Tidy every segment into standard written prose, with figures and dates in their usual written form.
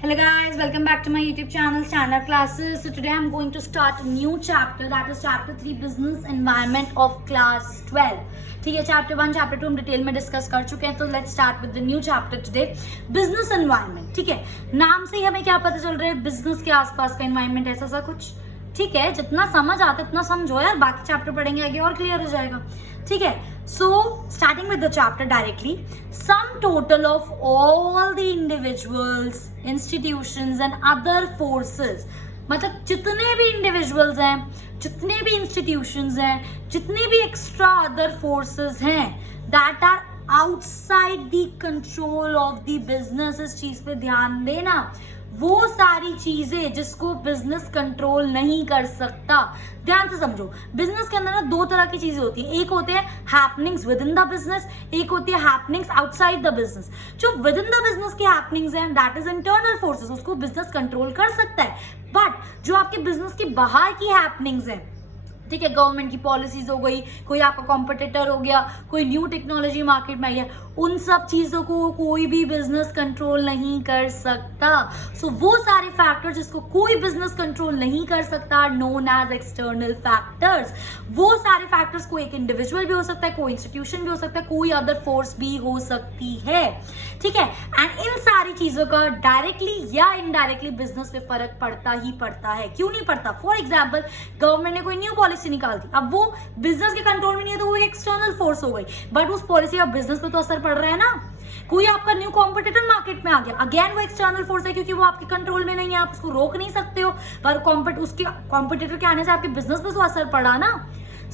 Hello guys, welcome back to my YouTube channel Standard Classes. So today I'm going to start a new chapter, that is chapter 3 business environment of class 12. ठीक है, chapter 1 chapter 2 हम detail में discuss कर चुके हैं, तो let's start with the new chapter today, business environment. ठीक है, नाम से ही हमें क्या पता चल रहा है, बिजनेस के आसपास का एनवायरमेंट ऐसा सा कुछ. ठीक है, जितना समझ आता है उतना समझो यार, बाकी चैप्टर पढ़ेंगे आगे और क्लियर हो जाएगा. ठीक है, so starting with the chapter directly, sum total of all the individuals, institutions and other forces, मतलब जितने भी इंडिविजुअल्स हैं, जितने भी इंस्टीट्यूशंस हैं, जितने भी एक्स्ट्रा अदर फोर्सेस हैं, that are outside the control of the business. इस चीज पे ध्यान देना, वो सारी चीजें जिसको बिजनेस कंट्रोल नहीं कर सकता. ध्यान से समझो, बिजनेस के अंदर ना दो तरह की चीजें होती है. एक होते हैं happenings with in the business, एक होती है हैपनिंग्स आउटसाइड द बिजनेस. जो विद इन द बिजनेस की हैपनिंग्स हैं, दैट इज इंटरनल फोर्सेस, उसको बिजनेस कंट्रोल कर सकता है. बट जो आपके बिजनेस के बाहर की हैपनिंग्स हैं, ठीक है, गवर्नमेंट की पॉलिसीज हो गई, कोई आपका कॉम्पिटिटर हो गया, कोई न्यू टेक्नोलॉजी मार्केट में आई है, उन सब चीजों को कोई भी बिजनेस कंट्रोल नहीं कर सकता. सो वो सारे फैक्टर्स जिसको कोई बिजनेस कंट्रोल नहीं कर सकता, नोन एज एक्सटर्नल फैक्टर्स. वो सारे फैक्टर्स को एक इंडिविजुअल भी हो सकता है, कोई इंस्टीट्यूशन भी हो सकता है, कोई अदर फोर्स भी हो सकती है. ठीक है, एंड इन सारी चीजों का डायरेक्टली या इनडायरेक्टली बिजनेस पे फर्क पड़ता ही पड़ता है. क्यों नहीं पड़ता? फॉर एग्जाम्पल, गवर्नमेंट ने कोई न्यू पॉलिसी निकाल दी, अब वो बिजनेस के कंट्रोल में नहीं है तो वो एक एक्सटर्नल फोर्स हो गई, बट उस पॉलिसी का बिजनेस पे तो असर पड़ रहा है ना. कोई आपका न्यू कॉम्पिटिटर मार्केट में आ गया, अगेन वो एक्सटर्नल फोर्स है, क्योंकि वो आपके कंट्रोल में नहीं है, आप उसको रोक नहीं सकते हो, पर उसके कॉम्पिटिटर के आने से आपके बिजनेस पे तो असर पड़ा ना.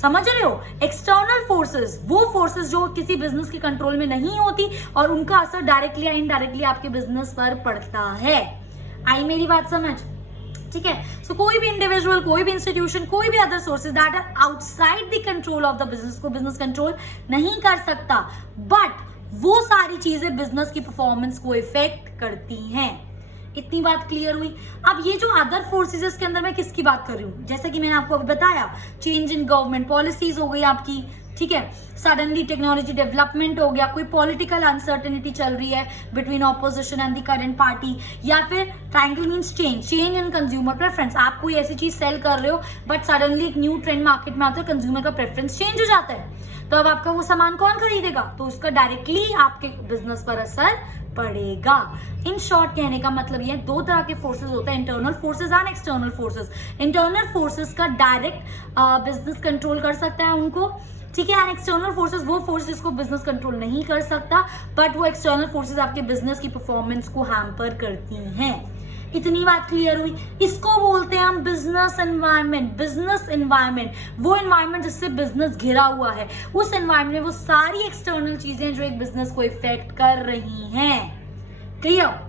समझ रहे हो? एक्सटर्नल फोर्सेस, वो फोर्सेस जो किसी बिजनेस के कंट्रोल में नहीं होती और उनका असर डायरेक्टली या इनडायरेक्टली आपके बिजनेस पर पड़ता है. आई मेरी बात समझ? ठीक है, सो कोई भी इंडिविजुअल, कोई भी इंस्टीट्यूशन, कोई भी other sources that are outside the control of the business को बिजनेस कंट्रोल नहीं कर सकता, बट वो सारी चीजें बिजनेस की परफॉर्मेंस को इफेक्ट करती हैं. इतनी बात क्लियर हुई? अब ये जो अदर फोर्सेस के अंदर मैं किसकी बात कर रही हूँ, जैसे कि मैंने आपको अभी बताया, चेंज इन गवर्नमेंट पॉलिसीज हो गई आपकी. ठीक है, सडनली टेक्नोलॉजी डेवलपमेंट हो गया, कोई पॉलिटिकल अनसर्टेनिटी चल रही है between opposition and the current party, या फिर triangle means change in consumer preference. आप कोई ऐसी चीज सेल कर रहे हो बट सडनली एक न्यू ट्रेंड मार्केट में आता है, कंज्यूमर का प्रेफरेंस चेंज हो जाता है, तो अब आपका वो सामान कौन खरीदेगा? तो उसका डायरेक्टली आपके बिजनेस पर असर पड़ेगा. इन शॉर्ट कहने का मतलब ये, दो तरह के फोर्सेस होते हैं, internal forces and external forces. Internal forces का डायरेक्ट बिजनेस कंट्रोल कर सकता है उनको. ठीक है, एंड एक्सटर्नल फोर्सेस वो फोर्सेस को बिजनेस कंट्रोल नहीं कर सकता, बट वो एक्सटर्नल फोर्सेस आपके बिजनेस की परफॉर्मेंस को हैम्पर करती हैं. इतनी बात क्लियर हुई? इसको बोलते हैं हम बिजनेस एनवायरनमेंट. बिजनेस एनवायरनमेंट वो एनवायरनमेंट जिससे बिजनेस घिरा हुआ है, उस एनवायरनमेंट में वो सारी एक्सटर्नल चीजें जो एक बिजनेस को इफेक्ट कर रही हैं. क्लियर?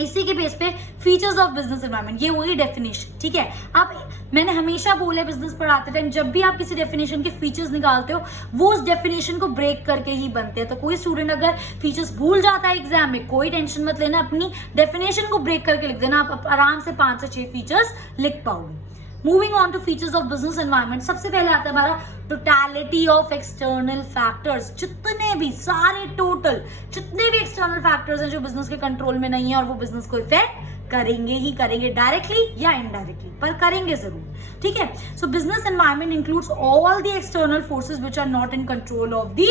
इसी के बेस पे फीचर्स ऑफ बिजनेस एनवायरनमेंट, ये वही डेफिनेशन. ठीक है, अब मैंने हमेशा बोला बिजनेस पढ़ाते टाइम, जब भी आप किसी डेफिनेशन के फीचर्स निकालते हो, वो उस डेफिनेशन को ब्रेक करके ही बनते हैं. तो कोई स्टूडेंट अगर फीचर्स भूल जाता है एग्जाम में, कोई टेंशन मत लेना, अपनी डेफिनेशन को ब्रेक करके लिख देना, आप आराम से 5 से 6 फीचर्स लिख पाओगे. Moving on to features of business environment, सबसे पहले आता है हमारा टोटलिटी ऑफ एक्सटर्नल फैक्टर्स. जितने भी सारे टोटल जितने भी एक्सटर्नल फैक्टर्स हैं जो बिजनेस के कंट्रोल में नहीं है और वो बिजनेस को इफेक्ट करेंगे ही करेंगे, डायरेक्टली या इनडायरेक्टली, पर करेंगे जरूर. ठीक है, so business environment includes all the external forces which are not in control of the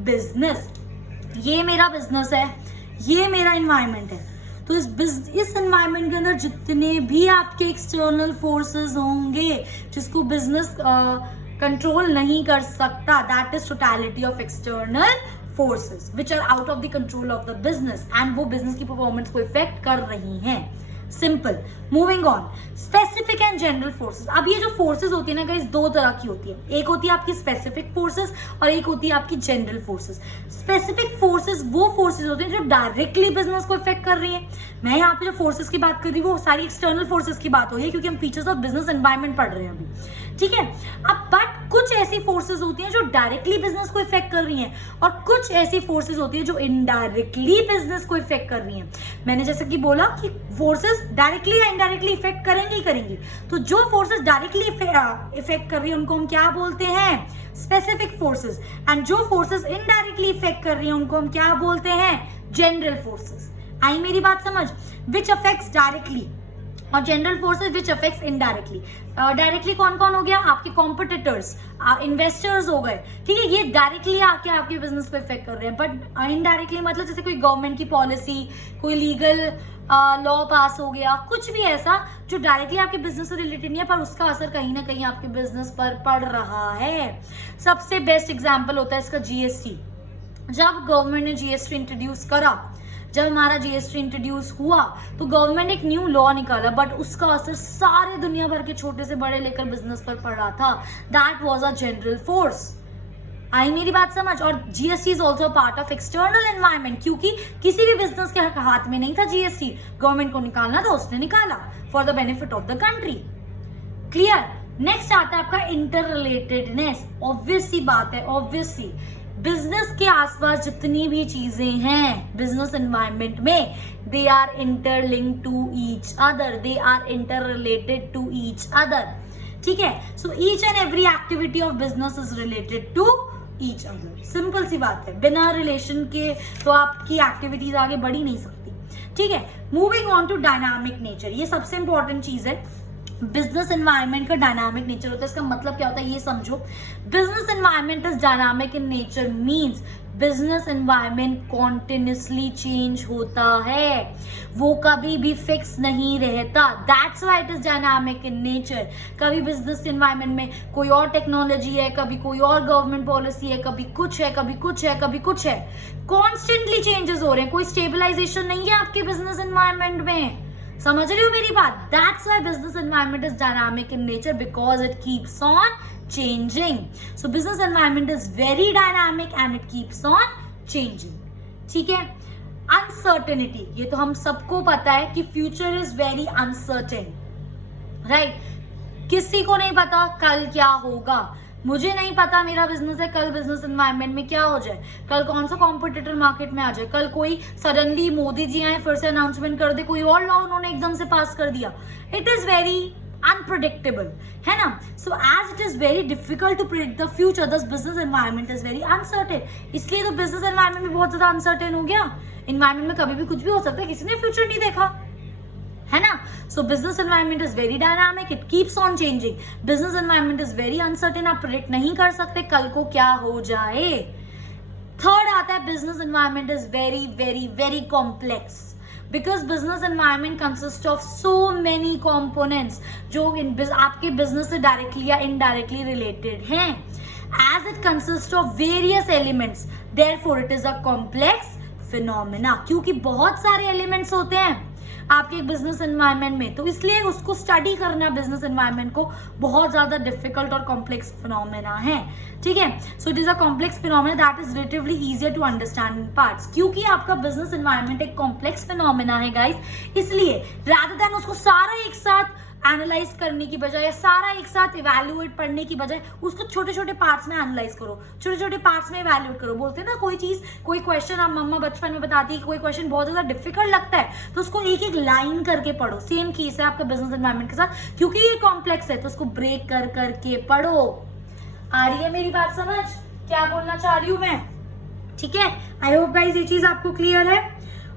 business. ये मेरा बिजनेस है, ये मेरा एनवायरनमेंट है, तो इस एनवायरनमेंट के अंदर जितने भी आपके एक्सटर्नल फोर्सेस होंगे जिसको बिजनेस कंट्रोल नहीं कर सकता, that is totality of external forces which are out of the control of the business, and वो बिजनेस की परफॉर्मेंस को इफेक्ट कर रही हैं. Simple. Moving on, specific and general forces. अब ये जो फोर्सेस होती है ना गाइस, दो तरह की होती है. एक होती है आपकी स्पेसिफिक फोर्सेस और एक होती है आपकी जनरल फोर्सेस. स्पेसिफिक फोर्सेस वो फोर्सेस होती हैं जो डायरेक्टली बिजनेस को इफेक्ट कर रही है. मैं यहाँ पे जो फोर्सेस की बात कर रही हूँ वो सारी एक्सटर्नल फोर्सेस की बात हो रही है, क्योंकि हम फीचर्स ऑफ बिजनेस एनवायरनमेंट पढ़ रहे हैं अभी. ठीक है, अब बट कुछ ऐसी फोर्सेस होती हैं जो डायरेक्टली बिजनेस को इफेक्ट कर रही हैं, और कुछ ऐसी फोर्सेस होती हैं जो इनडायरेक्टली बिजनेस को इफेक्ट कर रही हैं. मैंने जैसे कि बोला कि फोर्सेस डायरेक्टली या इनडायरेक्टली इफेक्ट करेंगी ही करेंगी, तो जो फोर्सेस डायरेक्टली इफेक्ट कर रही है उनको हम क्या बोलते हैं? Specific forces. एंड जो फोर्सेस इनडायरेक्टली इफेक्ट कर रही है उनको हम क्या बोलते हैं? General forces. आई मेरी बात समझ? विच अफेक्ट्स डायरेक्टली और general forces which affects indirectly. Directly कौन कौन हो गया? आपके कॉम्पिटिटर्स, इन्वेस्टर्स हो गए, ठीक है, ये डायरेक्टली आके आपके बिजनेस को इफेक्ट कर रहे हैं। बट इनडायरेक्टली मतलब जैसे कोई गवर्नमेंट की पॉलिसी, कोई लीगल लॉ पास हो गया, कुछ भी ऐसा जो डायरेक्टली आपके बिजनेस से रिलेटेड नहीं है पर उसका असर कहीं ना कहीं आपके बिजनेस पर पड़ रहा है। सबसे बेस्ट एग्जाम्पल होता है इसका जीएसटी। जब गवर्नमेंट ने जीएसटी इंट्रोड्यूस करा, जब हमारा जीएसटी इंट्रोड्यूस हुआ तो गवर्नमेंट एक न्यू लॉ निकाला, बट उसका असर सारे दुनिया भर के छोटे से बड़े लेकर बिजनेस पर पड़ रहा था। That was a general force. आई मेरी बात समझ? और GST is also part of external environment, क्योंकि किसी भी बिजनेस के हाथ में नहीं था जीएसटी, गवर्नमेंट को निकालना था, उसने निकाला for the benefit of the country. Clear? Next आता है आपका इंटर रिलेटेडनेस। ऑब्वियस सी बात है, ऑब्वियसली बिजनेस के आसपास जितनी भी चीजें हैं बिजनेस एनवायरनमेंट में, they are interlinked to each other, they are inter related to each other, ठीक है। So each and every activity of business is related to each other. Simple सी बात है, बिना रिलेशन के तो आपकी एक्टिविटीज आगे बढ़ ही नहीं सकती, ठीक है। Moving on to dynamic nature, ये सबसे इंपॉर्टेंट चीज है। बिजनेस एनवायरनमेंट का डायनामिक नेचर होता है, इसका मतलब क्या होता है ये समझो। Business environment is dynamic in nature means business environment continuously change होता है, वो कभी भी फिक्स नहीं रहता। That's why it is dynamic in nature. कभी बिजनेस एनवायरनमेंट में कोई और टेक्नोलॉजी है, कभी कोई और गवर्नमेंट पॉलिसी है, कभी कुछ है, कभी कुछ है, कभी कुछ है, कॉन्स्टेंटली चेंजेस हो रहे हैं, कोई स्टेबलाइजेशन नहीं है आपके बिजनेस एनवायरनमेंट में। समझ रही हो मेरी बात? That's why business environment is dynamic in nature because it keeps on changing. So business environment is very dynamic and it keeps on changing, ठीक है। अनसर्टेनिटी, ये तो हम सबको पता है कि future is very uncertain, right. किसी को नहीं पता कल क्या होगा। मुझे नहीं पता मेरा बिजनेस है कल बिजनेस एनवायरनमेंट में क्या हो जाए, कल कौन सा कॉम्पिटिटर मार्केट में आ जाए, कल कोई सडनली मोदी जी आए फिर से अनाउंसमेंट कर दे, कोई और लॉ उन्होंने एकदम से पास कर दिया। इट इज वेरी अनप्रेडिक्टेबल, है ना। So as it is very difficult to predict the future, this business environment is very uncertain. इसलिए तो बिजनेस एनवायरनमेंट में बहुत ज्यादा अनसर्टेन हो गया। एनवायरनमेंट में कभी भी कुछ भी हो सकता है, किसी ने फ्यूचर नहीं देखा, है ना। सो business environment is very dynamic, it keeps on changing. Business environment is very uncertain, आप प्रेडिक्ट नहीं कर सकते कल को क्या हो जाए। थर्ड आता है business environment is very very very complex because business environment consist of so many components जो आपके बिजनेस से डायरेक्टली या इनडायरेक्टली रिलेटेड हैं। As it consist of various elements therefore it is a complex phenomena, क्योंकि बहुत सारे elements होते हैं आपके बिजनेस एनवायरनमेंट में, तो इसलिए उसको स्टडी करना बिजनेस एनवायरनमेंट को बहुत ज्यादा डिफिकल्ट और कॉम्प्लेक्स फिनोमेना है, ठीक है। So it is a complex phenomena that is relatively easier to understand in parts. क्योंकि आपका बिजनेस एनवायरनमेंट एक कॉम्प्लेक्स फिनोमेना है गाइस, इसलिए रादर देन उसको सारा एक साथ एनालाइज करने की बजाय या सारा एक साथ इवैल्यूएट पढ़ने की बजाय उसको छोटे छोटे पार्ट्स में एनालाइज करो, छोटे छोटे पार्ट्स में इवैल्यूएट करो। बोलते हैं ना कोई चीज, कोई क्वेश्चन आप मम्मा बचपन में बताती है, कोई क्वेश्चन बहुत ज्यादा डिफिकल्ट लगता है तो उसको एक एक लाइन करके पढ़ो। सेम केस है आपका बिजनेस एनवायरनमेंट के साथ, क्योंकि ये कॉम्प्लेक्स है तो उसको ब्रेक कर करके पढ़ो। आ रही है मेरी बात समझ, क्या बोलना चाह रही हूं मैं, ठीक है। आई होप गाइस ये चीज आपको क्लियर है।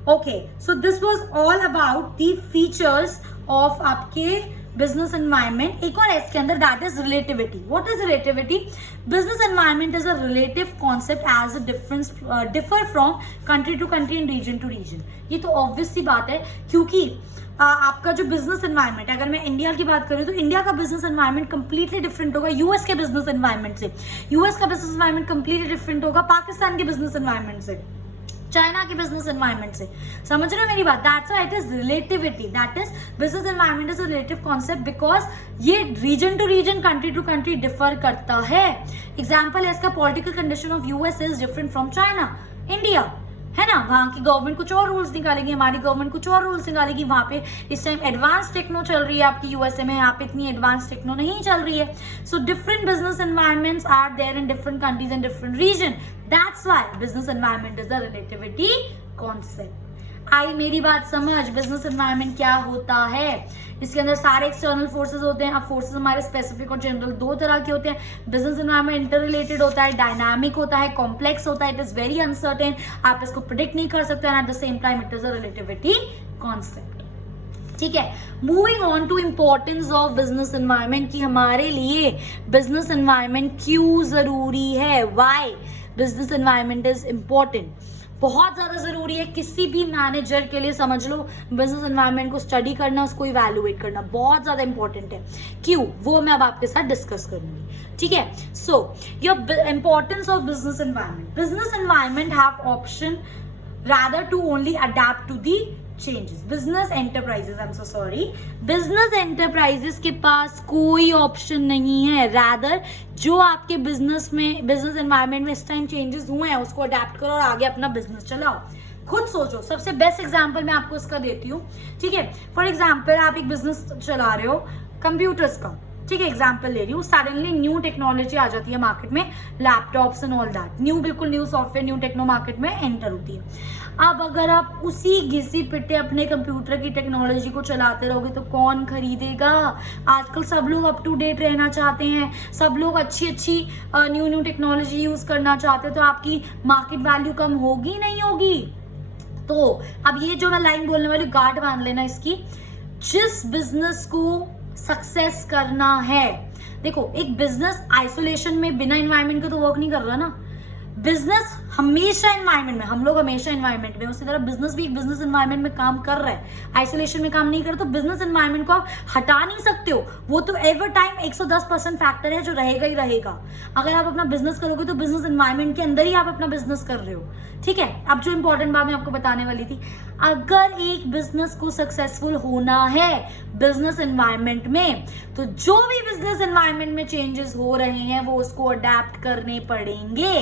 Okay, so this was all about the features of आपके बिजनेस एनवायरनमेंट। एक और इसके अंदर that is relativity. What is relativity? Business environment is a relative concept as a differ from country to country and region to region. ये तो obvious सी बात है, क्योंकि आपका जो बिजनेस एनवायरनमेंट है, अगर मैं इंडिया की बात करूँ तो इंडिया का बिजनेस एनवायरनमेंट कंप्लीटली डिफरेंट होगा यूएस के बिजनेस एनवायरनमेंट से, यूएस का बिजनेस एनवायरनमेंट कंप्लीटली डिफरेंट होगा पाकिस्तान के बिजनेस एनवायरनमेंट से, चाइना के बिजनेस एनवायरनमेंट से। समझ रहे हो मेरी बात? That's why it is relativity, that is business environment is a relative concept because ये reason to reason, country to country differ करता है। एग्जाम्पल है इसका, political condition of US is different from China, India, है ना। वहां की government कुछ और रूल्स निकालेगी, हमारी गवर्नमेंट कुछ और रूल्स निकालेगी। वहां पे इस टाइम एडवांस टेक्नो चल रही है आपकी यूएसए में, यहाँ पे इतनी एडवांस टेक्नो नहीं चल रही है। So different business environments are there in different countries and different region. That's why business environment is the relativity concept. आई मेरी बात समझ? बिजनेस एनवायरनमेंट क्या होता है? इसके अंदर सारे एक्सटर्नल फोर्सेस होते हैं। अब फोर्सेस हमारे स्पेसिफिक और जनरल दो तरह के होते हैं। बिजनेस एनवायरनमेंट इंटर रिलेटेड होता है, डायनामिक होता है, कॉम्प्लेक्स होता है, इट इज वेरी अनसर्टेन, आप इसको प्रिडिक्ट नहीं कर सकते, and at the same time it is a relativity concept. ठीक है, moving on to importance of business environment, कि हमारे लिए बिजनेस एनवायरनमेंट क्यों जरूरी है, why business environment is important. बहुत ज्यादा जरूरी है किसी भी मैनेजर के लिए, समझ लो, बिजनेस एनवायरनमेंट को स्टडी करना, उसको इवैल्यूएट करना बहुत ज्यादा इंपॉर्टेंट है। क्यों, वो मैं अब आपके साथ डिस्कस करूंगी। ठीक है, so your importance of business environment. Business environment have option rather to only adapt to the changes. Business enterprises, I'm so sorry, business enterprises के पास कोई ऑप्शन नहीं है, rather जो आपके बिजनेस में, बिजनेस एनवायरनमेंट में इस टाइम चेंजेस हुए हैं उसको अडेप्ट करो और आगे अपना बिजनेस चलाओ। खुद सोचो, सबसे बेस्ट एग्जांपल मैं आपको इसका देती हूँ। ठीक है, फॉर एग्जांपल आप एक बिजनेस चला रहे हो कंप्यूटर्स का, ठीक है, एग्जाम्पल ले रही हूँ, सडनली न्यू टेक्नोलॉजी आ जाती है मार्केट में, laptops and all that, new, बिल्कुल new software, new techno market में एंटर होती है। अब अगर आप उसी घिसी पिटे अपने कंप्यूटर की टेक्नोलॉजी को चलाते रहोगे तो कौन खरीदेगा? आजकल सब लोग अप टू डेट रहना चाहते हैं, सब लोग अच्छी न्यू टेक्नोलॉजी यूज करना चाहते हैं, तो आपकी मार्केट वैल्यू कम होगी नहीं होगी? तो अब ये जो मैं लाइन बोलने वाली, गार्ड बांध लेना इसकी। जिस बिजनेस को सक्सेस करना है, देखो एक बिजनेस आइसोलेशन में बिना एनवायरनमेंट के तो वर्क नहीं कर रहा ना। बिजनेस हमेशा एनवायरनमेंट में, हम लोग हमेशा एनवायरनमेंट में, उसी तरह बिजनेस भी एक बिजनेस एनवायरनमेंट में काम कर रहा है, आइसोलेशन में काम नहीं कर रहा। तो बिजनेस एनवायरनमेंट को आप हटा नहीं सकते हो, वो तो एवर टाइम 110% फैक्टर है जो रहेगा ही रहेगा। अगर आप अपना बिजनेस करोगे तो बिजनेस एनवायरनमेंट के अंदर ही आप अपना बिजनेस कर रहे हो। ठीक है, अब जो इंपॉर्टेंट बात मैं आपको बताने वाली थी, अगर एक बिजनेस को सक्सेसफुल होना है बिजनेस एनवायरनमेंट में, तो जो भी बिजनेस एनवायरनमेंट में चेंजेस हो रहे हैं वो उसको अडेप्ट करने पड़ेंगे।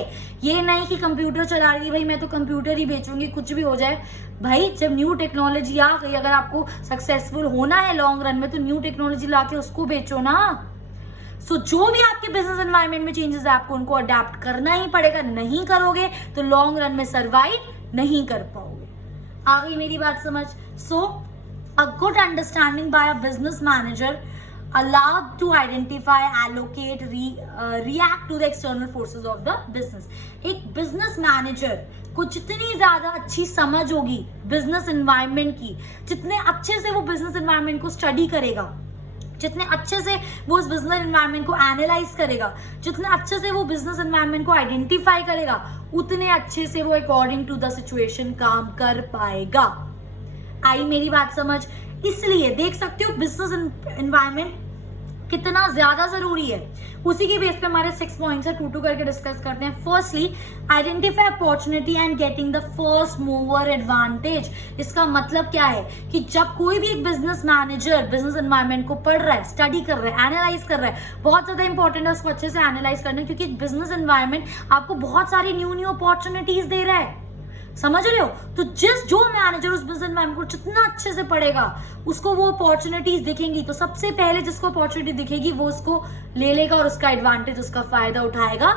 ये नहीं कि कंप्यूटर चला रही है भाई मैं तो कंप्यूटर ही बेचूंगी, कुछ भी हो जाए। भाई जब न्यू टेक्नोलॉजी आ गई, अगर आपको सक्सेसफुल होना है लॉन्ग रन में, तो न्यू टेक्नोलॉजी लाके उसको बेचो ना। सो जो भी आपके बिजनेस एनवायरनमेंट में चेंजेस है आपको उनको अडेप्ट करना ही पड़ेगा। नहीं करोगे तो लॉन्ग रन में सर्वाइव नहीं कर पाओगे। आ गई मेरी बात समझ? So a good understanding by a business manager allowed to identify, allocate, react to the external forces of the business. एक बिजनेस मैनेजर को जितनी ज्यादा अच्छी समझ होगी बिजनेस एनवायरनमेंट की, जितने अच्छे से वो बिजनेस एनवायरनमेंट को स्टडी करेगा, जितने अच्छे से वो उस बिजनेस एनवायरनमेंट को एनालाइज करेगा, जितने अच्छे से वो बिजनेस एनवायरनमेंट को आइडेंटिफाई करेगा, उतने अच्छे से वो अकॉर्डिंग टू द सिचुएशन काम कर पाएगा। आई मेरी बात समझ? इसलिए देख सकते हो बिजनेस एनवायरनमेंट कितना ज्यादा जरूरी है। उसी के बेस पे हमारे 6 पॉइंट्स है, 2 करके डिस्कस करते हैं। Firstly, identify opportunity and getting the first mover advantage. इसका मतलब क्या है कि जब कोई भी एक बिजनेस मैनेजर बिजनेस एनवायरनमेंट को पढ़ रहा है, स्टडी कर रहा है, एनालाइज कर रहा है, बहुत ज्यादा इंपॉर्टेंट है उसको अच्छे से एनालाइज करना, क्योंकि बिजनेस एनवायरनमेंट आपको बहुत सारी न्यू अपॉर्चुनिटीज दे रहा है। समझ रहे हो? तो जो मैनेजर उस बिजनेस मैन को जितना अच्छे से पढ़ेगा उसको वो अपॉर्चुनिटीज दिखेंगी, तो सबसे पहले जिसको अपॉर्चुनिटी दिखेगी वो उसको ले लेगा और उसका एडवांटेज, उसका फायदा उठाएगा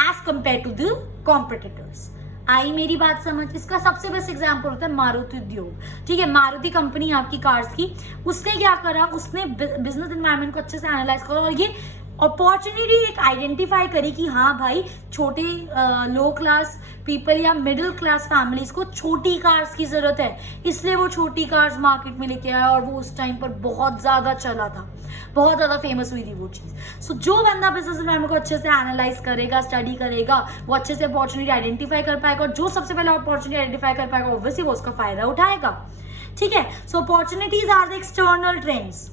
as compare to the competitors. आई मेरी बात समझ? इसका सबसे बेस्ट एग्जांपल होता है मारुति उद्योग। ठीक है, मारुति कंपनी आपकी कार्स की, उसने क्या करा, उसने बिजनेस एनवायरनमेंट को अच्छे से एनालाइज करा और ये अपॉर्चुनिटी एक आइडेंटिफाई करी कि हाँ भाई छोटे लो क्लास पीपल या मिडिल क्लास फैमिलीज को छोटी कार्स की जरूरत है, इसलिए वो छोटी कार्स मार्केट में लेके आया और वो उस टाइम पर बहुत ज्यादा चला था, बहुत ज्यादा फेमस हुई थी वो चीज। सो जो बंदा बिजनेस एनवायरनमेंट को अच्छे से एनालाइज करेगा, स्टडी करेगा, वो अच्छे से अपॉर्चुनिटी आइडेंटिफाई कर पाएगा और जो सबसे पहले अपॉर्चुनिटी आइडेंटिफाई कर पाएगा ऑब्वियसली वो उसका फायदा उठाएगा। ठीक है, so opportunities are the external trends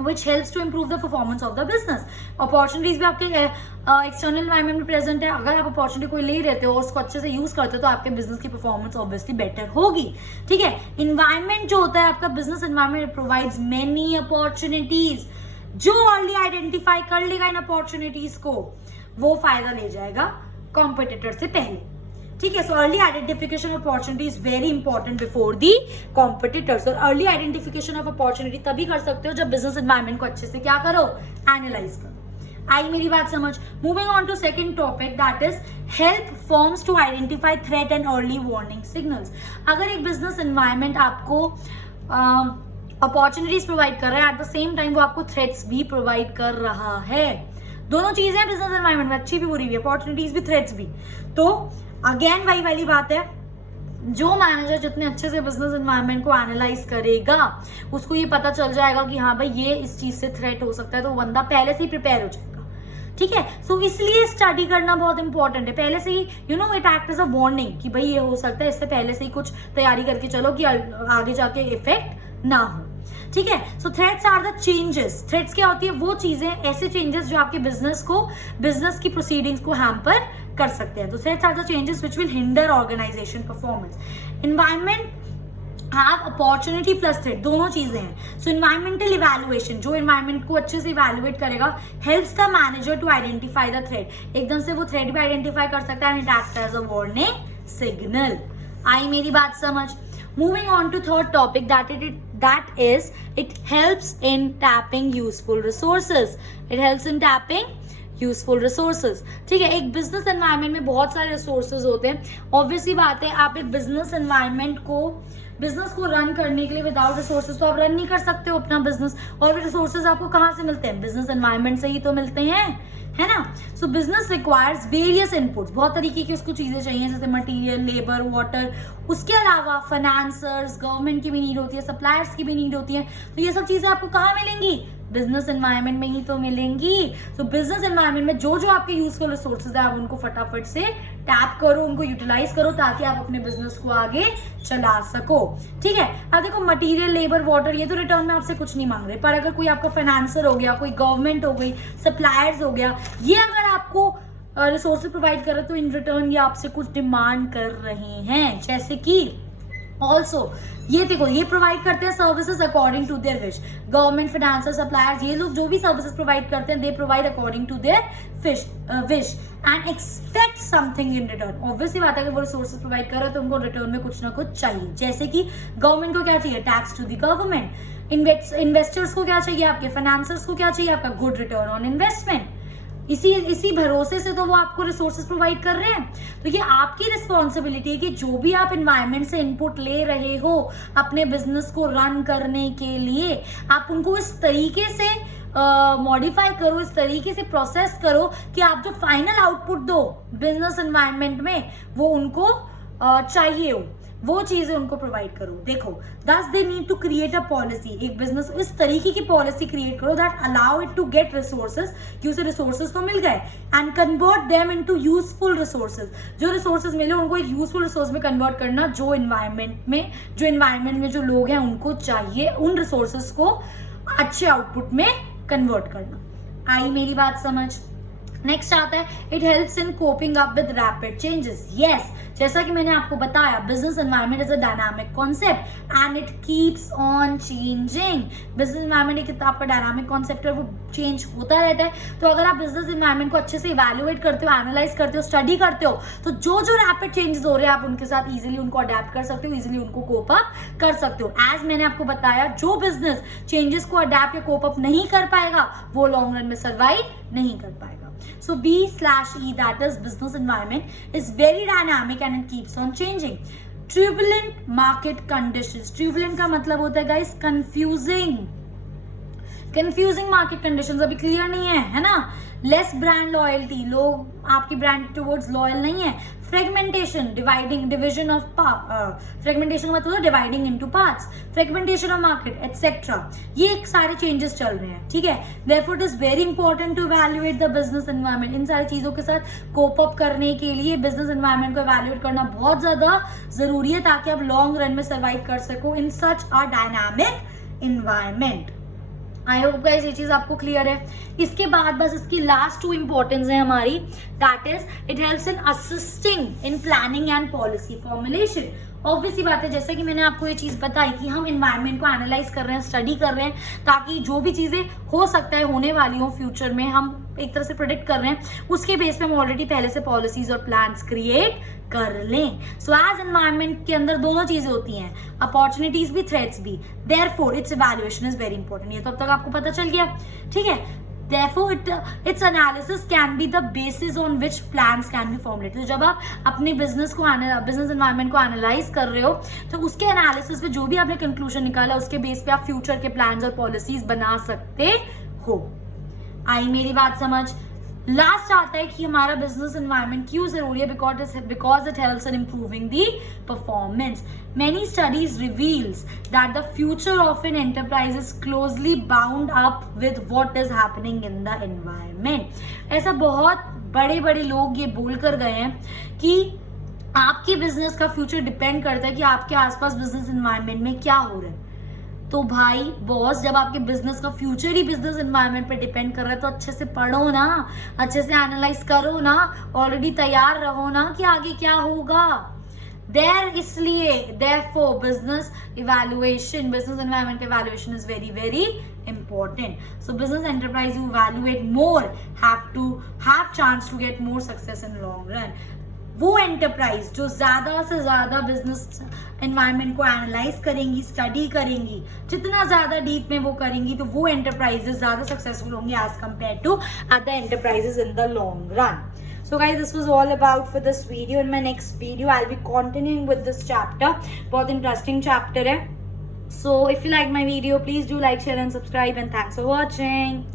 which helps to improve the performance of the business. Opportunities भी आपके एक्सटर्नल एनवायरनमेंट में प्रेजेंट है। अगर आप अपॉर्चुनिटी कोई ले रहते हो और उसको अच्छे से यूज करते हो तो आपके बिजनेस की परफॉर्मेंस ऑब्वियसली बेटर होगी। ठीक है, इन्वायरमेंट जो होता है आपका business environment provides many opportunities. जो अर्ली आइडेंटिफाई कर लेगा इन अपॉर्चुनिटीज को वो फायदा ले जाएगा कॉम्पिटिटर से पहले। ठीक है, so early identification of opportunity is very important before the competitors. और अर्ली आइडेंटिफिकेशन ऑफ अपॉर्चुनिटी तभी कर सकते हो जब बिजनेस एनवायरनमेंट को अच्छे से क्या करो, एनालाइज करो। आई मेरी बात समझ? Moving on to second topic, that is help firms to identify threat and early warning signals. अगर एक बिजनेस एनवायरनमेंट आपको अपॉर्चुनिटीज प्रोवाइड कर रहा है, एट द सेम टाइम वो आपको थ्रेट्स भी प्रोवाइड कर रहा है, दोनों चीजें बिजनेस एनवायरनमेंट में, अच्छी भी बुरी भी, अपॉर्चुनिटीज भी थ्रेट्स भी। तो अगेन वही वाली बात है, जो मैनेजर जितने अच्छे से बिजनेस एनवायरनमेंट को एनालाइज करेगा, उसको ये पता चल जाएगा कि हाँ भाई ये इस चीज से थ्रेट हो सकता है, तो वो बंदा पहले से ही प्रिपेयर हो जाएगा। ठीक है, सो इसलिए स्टडी करना बहुत इंपॉर्टेंट है, पहले से ही it act as a warning कि भाई ये हो सकता है, इससे पहले से ही कुछ तैयारी करके चलो कि आगे जाके इफेक्ट ना हो। ठीक है, so threats are the changes. Threats क्या होती है? वो चीजें, ऐसे चेंजेस जो आपके बिजनेस की प्रोसीडिंग्स को हैम्पर कर सकते हैं। तो threats are the changes which will hinder organisation performance. Environment have opportunity plus threat, दोनों चीजें हैं। सो एनवायरमेंटल इवैल्यूएशन, जो एनवायरमेंट को अच्छे से इवैल्यूएट करेगा, helps the manager to identify the threat. एकदम से वो थ्रेट भी आइडेंटिफाई कर सकता है and it acts as a warning signal. आई मेरी बात समझ? Moving on to third topic, that is it helps in tapping useful resources. It helps in tapping useful resources. ठीक है, एक बिजनेस एनवायरनमेंट में बहुत सारे रिसोर्सेज होते हैं। ऑब्वियसली बात है, आप एक बिजनेस को रन करने के लिए विदाउट रिसोर्सेज तो आप रन नहीं कर सकते हो अपना बिजनेस। और रिसोर्सेज आपको कहाँ से मिलते हैं? बिजनेस एनवायरनमेंट से ही तो मिलते हैं, है ना। सो बिजनेस रिक्वायर्स वेरियस इनपुट्स, बहुत तरीके की उसको चीजें चाहिए, जैसे मटेरियल, लेबर, वाटर। उसके अलावा फाइनेंसर्स, गवर्नमेंट की भी नीड होती है, सप्लायर्स की भी नीड होती है। तो ये सब चीजें आपको कहाँ मिलेंगी? बिजनेस एनवायरनमेंट में ही तो मिलेंगी। तो बिजनेस एनवायरनमेंट में जो जो आपके यूजफुल रिसोर्सेज है, आप उनको फटाफट से टैप करो, उनको यूटिलाइज करो, ताकि आप अपने बिजनेस को आगे चला सको। ठीक है, अब देखो मटेरियल, लेबर, वाटर, ये तो रिटर्न में आपसे कुछ नहीं मांग रहे, पर अगर कोई आपका फाइनेंसर हो गया, कोई गवर्नमेंट हो गई, सप्लायर्स हो गया, ये अगर आपको रिसोर्सेज प्रोवाइड कर रहे तो इन रिटर्न ये आपसे कुछ डिमांड कर रहे हैं, जैसे कि ऑल्सो ये देखो, ये प्रोवाइड करते हैं services according to their wish. Government, financer, suppliers, ये लोग जो भी सर्विसेज प्रोवाइड करते हैं, they provide according to their wish and expect something in return. Obviously बात है कि वो रिसोर्सेज प्रोवाइड कर रहे हैं तो उनको रिटर्न में कुछ ना कुछ चाहिए, जैसे कि गवर्नमेंट को क्या चाहिए? Tax to the government. Investors को क्या चाहिए? आपके फाइनेंसर्स को क्या चाहिए? आपका गुड रिटर्न ऑन इन्वेस्टमेंट। इसी भरोसे से तो वो आपको रिसोर्सेज प्रोवाइड कर रहे हैं। तो ये आपकी रिस्पॉन्सिबिलिटी है कि जो भी आप एनवायरनमेंट से इनपुट ले रहे हो अपने बिजनेस को रन करने के लिए, आप उनको इस तरीके से मॉडिफाई करो, इस तरीके से प्रोसेस करो कि आप जो फाइनल आउटपुट दो बिजनेस एनवायरनमेंट में, वो उनको चाहिए हो, वो चीजें उनको प्रोवाइड करो। देखो, thus they need to create a policy. एक बिजनेस इस तरीके की पॉलिसी क्रिएट करो that allow it to get resources, कि उसे रिसोर्सेज तो मिल गए, and convert them into useful resources. जो रिसोर्सेज मिले उनको एक यूजफुल रिसोर्स में कन्वर्ट करना, जो एनवायरनमेंट में जो लोग हैं उनको चाहिए, उन रिसोर्सेज को अच्छे आउटपुट में कन्वर्ट करना। आई मेरी बात समझ? नेक्स्ट आता है, it helps in coping up with rapid changes. Yes, जैसा कि मैंने आपको बताया, business environment is a dynamic concept and it keeps on changing. Business environment एक किताब का डायनामिक कॉन्सेप्ट है, वो चेंज होता रहता है। तो अगर आप बिजनेस एनवायरनमेंट को अच्छे से इवैल्यूएट करते हो, एनालाइज करते हो, स्टडी करते हो, तो जो जो रैपिड चेंजेस हो रहे हैं आप उनके साथ इजीली उनको अडेप्ट कर सकते हो, इजीली उनको कोप अप कर सकते हो। एज मैंने आपको बताया, जो बिजनेस चेंजेस को अडेप्ट या कोप अप नहीं कर पाएगा वो लॉन्ग रन में सर्वाइव नहीं कर पाएगा। So B/E, that is business environment, is very dynamic and it keeps on changing. Turbulent market conditions. Turbulent का मतलब होता है guys confusing market conditions, अभी क्लियर नहीं है ना। लेस ब्रांड लॉयल्टी, लोग आपकी ब्रांड टुवर्ड्स लॉयल नहीं है। फ्रेगमेंटेशन, डिविजन ऑफ फ्रेगमेंटेशन मतलब dividing into parts, fragmentation of market etcetera, ये सारे चेंजेस चल रहे हैं। ठीक है, therefore it is very important to evaluate the business environment. इन सारी चीजों के साथ कोप अप करने के लिए बिजनेस एनवायरनमेंट को इवैल्यूएट करना बहुत ज्यादा जरूरी है, ताकि आप लॉन्ग रन में सर्वाइव कर सको in such a dynamic environment. I hope guys ये चीज आपको क्लियर है। इसके बाद बस इसकी लास्ट 2 इंपॉर्टेंस है हमारी, that is it helps in assisting in planning and policy formulation. Obviously बात है, जैसे कि मैंने आपको ये चीज बताई कि हम एनवायरनमेंट को एनालाइज कर रहे हैं, स्टडी कर रहे हैं, ताकि जो भी चीजें हो सकता है होने वाली हो फ्यूचर में, हम एक तरह से प्रेडिक्ट कर रहे हैं, उसके बेस पे हम ऑलरेडी पहले से पॉलिसीज और प्लान्स क्रिएट कर लें। सो एज एनवायरनमेंट के अंदर दोनों चीजें होती हैं, अपॉर्चुनिटीज भी, थ्रेट्स भी, therefore it's evaluation is very important. ये तो अब तक आपको पता चल गया। ठीक है, Therefore, its analysis can be the basis on which plans can be formulated. तो जब आप अपने बिजनेस एनवायरनमेंट को एनालाइज कर रहे हो तो उसके एनालिसिस पे जो भी आपने कंक्लूजन निकाला उसके बेस पे आप फ्यूचर के प्लान्स और पॉलिसीज बना सकते हो. आई मेरी बात समझ. लास्ट आता है कि हमारा बिजनेस एनवायरनमेंट क्यों जरूरी है, because it helps in improving the performance. Many studies reveals that the future of an enterprise is closely bound up with what is happening in the environment. ऐसा बहुत बड़े बड़े लोग ये बोल कर गए हैं कि आपके बिजनेस का फ्यूचर डिपेंड करता है कि आपके आसपास बिजनेस एनवायरनमेंट में क्या हो रहा है. तो भाई बॉस, जब आपके बिजनेस का फ्यूचर ही बिजनेस एनवायरनमेंट पे डिपेंड कर रहा है तो अच्छे से पढ़ो ना, अच्छे से एनालाइज करो ना, ऑलरेडी तैयार रहो ना कि आगे क्या होगा. इसलिए therefore business environment evaluation is very very important. So business enterprise who evaluate more have to have chance to get more success in long run. वो एंटरप्राइज जो ज्यादा से ज्यादा बिजनेस एनवायरनमेंट को एनालाइज करेंगी, स्टडी करेंगी, जितना ज्यादा डीप में वो करेंगी तो वो एंटरप्राइजेस ज्यादा सक्सेसफुल होंगे as compare to other enterprises in the long run. So guys, this was all about for this video. In my next video I'll be continuing with this chapter. बहुत interesting chapter है. So if you like my video, please do like, share and subscribe, and thanks for watching.